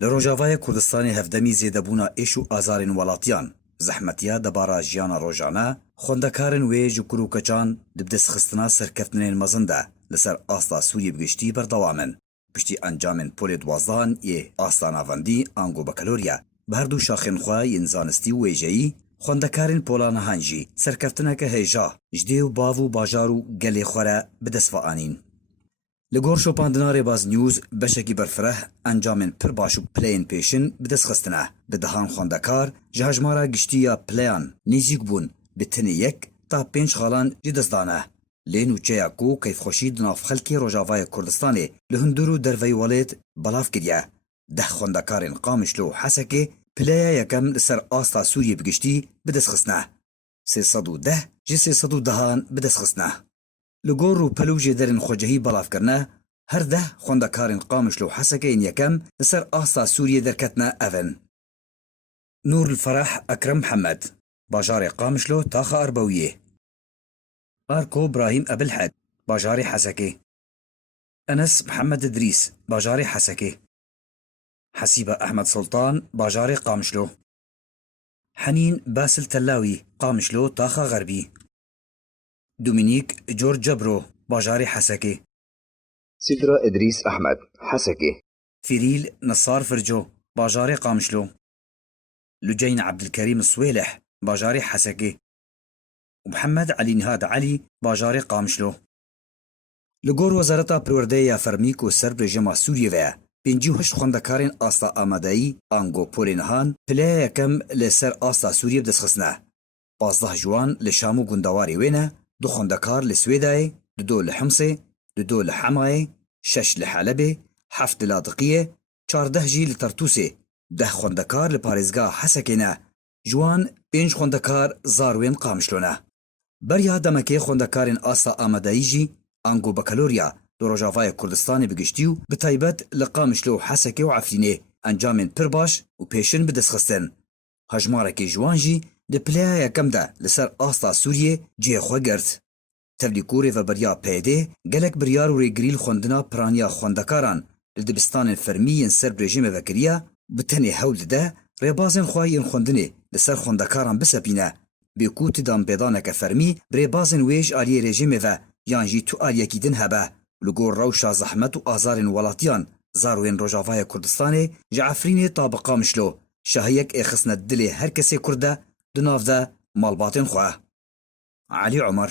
لروجاوای کردستان هفدمی زیده بونا ایش و آزارین ولاتیان زحمتیا دبارا جیانا روجانه خوندکارن وی جکرو کچان دبدس خستنا سرکفتنین مزنده لسر آستا سوری بگشتی بردوامن پشتی انجامن پول دوازدان یه آستاناوندی آنگو بکالوریا بهردو شاخن خواه انزانستی ویجهی خوندکارن پولان هنجی سرکفتنه که هیجا جده و باو باجارو گلی خوره بدسوا آنین لگور شوپاندنا باز نیوز بشکی برفره انجامن پر باشو پلین پیشن بدس خستنه بدهان خوندکار جهجمارا گشتیا پلیان نیزیک بون بتنی یک تا 5 خالان جدزدانه لینو چیا کو کیف خوشی دناف خلکی روجاوای کردستانی لهندورو دروی ولید بلاف کریه ده خوندکارن قامشلو حسکی پلیا یکم لسر آستا سوریه بگشتی بدس خستنه 310 جی 310 بدس خستنه لگور رو پلوجی درن خوجهی بلاف کرنه هر ده خوندکارن قامشلو حسکی این یکم لسر آستا سوریه درکتنه اون نور الفرح اکرم محمد باجار قامشلو تاخا اربویه آركو إبراهيم أبو الحد باجاري حسكي أنس محمد إدريس باجاري حسكي حسيبة أحمد سلطان باجاري قامشلو حنين باسل تلاوي قامشلو طاخة غربي دومينيك جورج جبرو باجاري حسكي سدرة إدريس أحمد حسكي فيريل نصار فرجو باجاري قامشلو لجين عبد الكريم الصويلح باجاري حسكي ومحمد علي نهاد علي باجاري قامشلو لگور وزارتا پرورده فرمیک و سرب رژیما سوریه و 58 خوندکارین آستا آمادایی آنگو پولینهان پله یکم لسر آستا سوریه بدسخسنه 15 جوان لشامو گندواری وینه 2 خوندکار لسویدای 2 لحمصه 2 لحمای 6 لحلبه 7 لادقیه 14 جی لترتوسه 10 خوندکار لپارزگاه حسکینه جوان 5 خوندکار زاروین قامشلونه بریا دمکی خوندکارین آستا آمادایی جی آنگو بکالوریا دو روجاوای کردستان بگشتیو به تایبت لقامشلو حسکه و عفرینه انجامن پر باش و پیشن بدسخستن هجمارکی جوان جی ده پلیا یکم ده لسر آستا سوریه جی خواه گرد تبلیکوری و بریا پیده گلک بریار و ریگریل خوندنا پرانیا خوندکاران لدبستان فرمی سرب رژیم وکریا بتنی حول ده ریبازن خواهی خوندنه لسر خوندکاران بسپینه بیکوت دام بیدانک فرمی ریبازن ویج آلی رژیم و یانجی تو آلیکی دن هبه لگور روشا زحمت و آزارن ولاتیان زاروین روجاوای کردستان جعفرین طابقا مشلو شهیک اخسنت دل هر کسی کرده دناف ده مالباتن خواه علي عمر